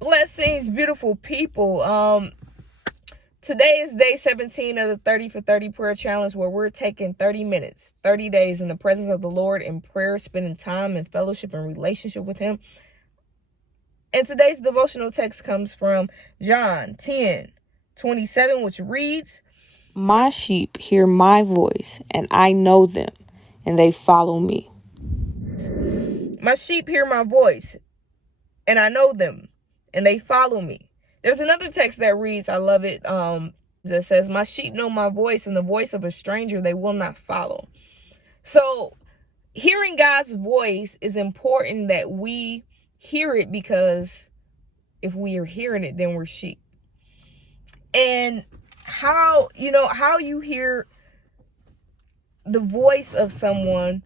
Blessings, beautiful people. Today is day 17 of the 30 for 30 prayer challenge, where we're taking 30 minutes, 30 days in the presence of the Lord in prayer, spending time in fellowship and relationship with him. And today's devotional text comes from John 10:27, which reads, "My sheep hear my voice, and I know them, and they follow me." My sheep hear my voice, and I know them, and they follow me. There's another text that reads, I love it, that says, my sheep know my voice, and the voice of a stranger they will not follow. So hearing God's voice is important that we hear it, because if we are hearing it, then we're sheep. And how you hear the voice of someone,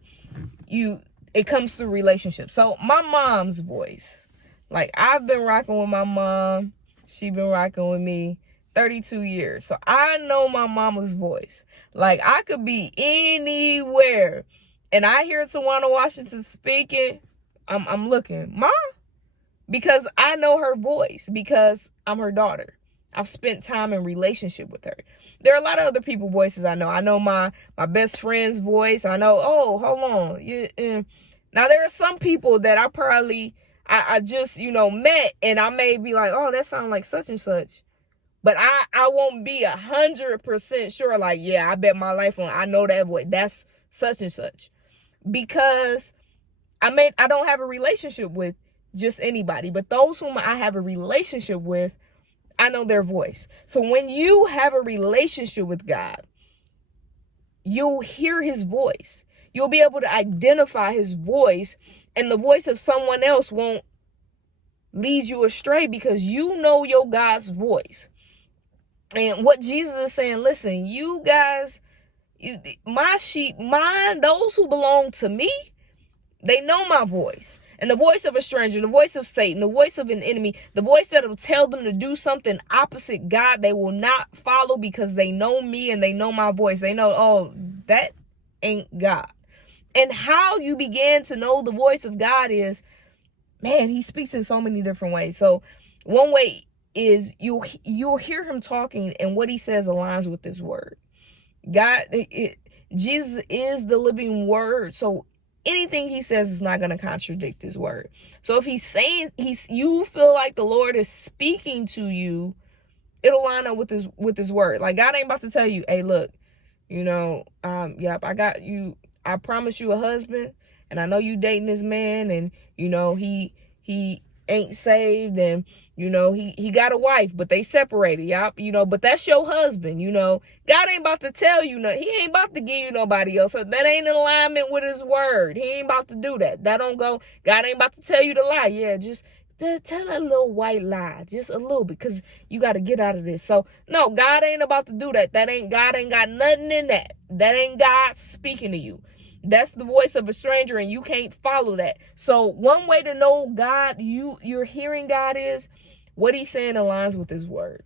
it comes through relationships. So my mom's voice, like, I've been rocking with my mom. She been rocking with me 32 years. So I know my mama's voice. Like, I could be anywhere and I hear Tawana Washington speaking, I'm looking, Mom, because I know her voice, because I'm her daughter. I've spent time in relationship with her. There are a lot of other people's voices I know. I know my best friend's voice. I know, oh, hold on. Now, there are some people that I just, met, and I may be like, oh, that sounds like such and such. But I won't be 100% sure, like, yeah, I bet my life on, I know that voice. That's such and such. Because I don't have a relationship with just anybody. But those whom I have a relationship with, I know their voice. So when you have a relationship with God, you'll hear his voice. You'll be able to identify his voice, and the voice of someone else won't lead you astray, because you know your God's voice. And what Jesus is saying, listen, you guys, my sheep, mine, those who belong to me, they know my voice. And the voice of a stranger, the voice of Satan, the voice of an enemy, the voice that will tell them to do something opposite God, they will not follow, because they know me and they know my voice. They know, oh, that ain't God. And how you begin to know the voice of God is, man, he speaks in so many different ways. So one way is you'll hear him talking, and what he says aligns with his word. Jesus is the living word. So anything he says is not going to contradict his word. So if he's saying you feel like the Lord is speaking to you, it'll line up with his word. Like, God ain't about to tell you, hey, look, yep, I got you. I promise you a husband, and I know you dating this man, and he ain't saved, and he got a wife, but they separated, but that's your husband. God ain't about to tell you nothing. He ain't about to give you nobody else. So that ain't in alignment with his word. He ain't about to do that. That don't go. God ain't about to tell you to lie. Yeah, just tell a little white lie, just a little bit, because you got to get out of this. So no, God ain't about to do that. God ain't got nothing in that. That ain't God speaking to you. That's the voice of a stranger, and you can't follow that. So one way to know God, you're hearing God, is what he's saying aligns with his word.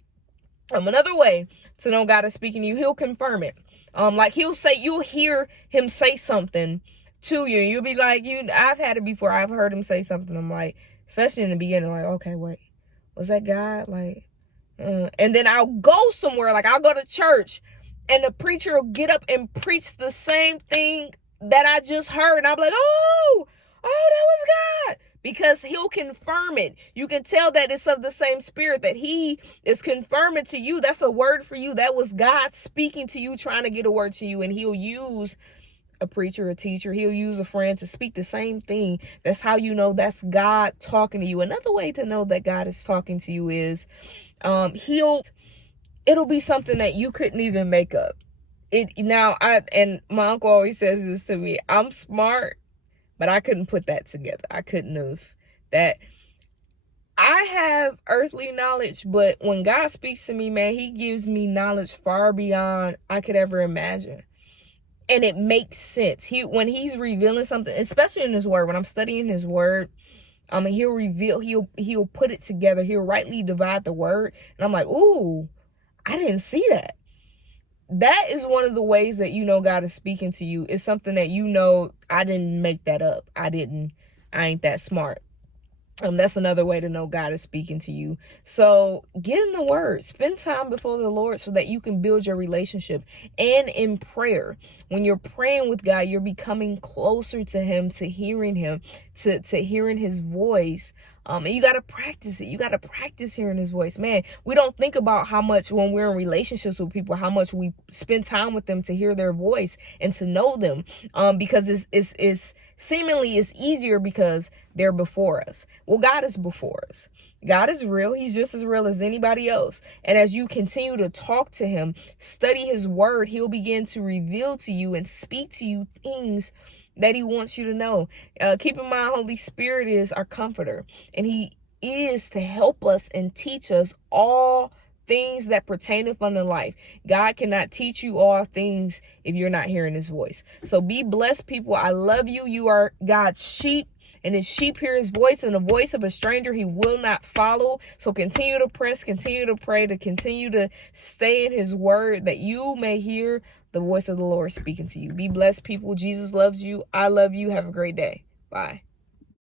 Another way to know God is speaking to you, he'll confirm it. Like you'll hear him say something to you, and you'll be like, I've had it before. I've heard him say something. I'm like, especially in the beginning, like, okay, wait, was that God? Like, and then I'll go somewhere, like I'll go to church, and the preacher will get up and preach the same thing that I just heard. And I'm like, oh, that was God. Because he'll confirm it. You can tell that it's of the same spirit, that he is confirming to you. That's a word for you. That was God speaking to you, trying to get a word to you. And he'll use a preacher, a teacher, he'll use a friend to speak the same thing. That's how you know that's God talking to you. Another way to know that God is talking to you is it'll be something that you couldn't even make up. And my uncle always says this to me, I'm smart, but I couldn't put that together. I couldn't have that. I have earthly knowledge, but when God speaks to me, man, he gives me knowledge far beyond I could ever imagine. And it makes sense. When he's revealing something, especially in his word, when I'm studying his word, he'll put it together. He'll rightly divide the word. And I'm like, ooh, I didn't see that. That is one of the ways that God is speaking to you. It's something that I didn't make that up. I ain't that smart. That's another way to know God is speaking to you. So get in the word, spend time before the Lord so that you can build your relationship. And in prayer, when you're praying with God, you're becoming closer to him, to hearing him, to hearing his voice. And you got to practice it. You got to practice hearing his voice. Man, we don't think about how much when we're in relationships with people, how much we spend time with them to hear their voice and to know them. Because it's seemingly it's easier because they're before us. Well, God is before us. God is real. He's just as real as anybody else. And as you continue to talk to him, study his word, he'll begin to reveal to you and speak to you things that he wants you to know. Keep in mind, Holy Spirit is our comforter, and he is to help us and teach us all things that pertaineth unto life. God cannot teach you all things if you're not hearing his voice. So be blessed, people. I love you. You are God's sheep, and his sheep hear his voice, and the voice of a stranger he will not follow. So continue to press, continue to pray, to continue to stay in his word, that you may hear the voice of the Lord speaking to you. Be blessed, people. Jesus loves you. I love you. Have a great day. Bye.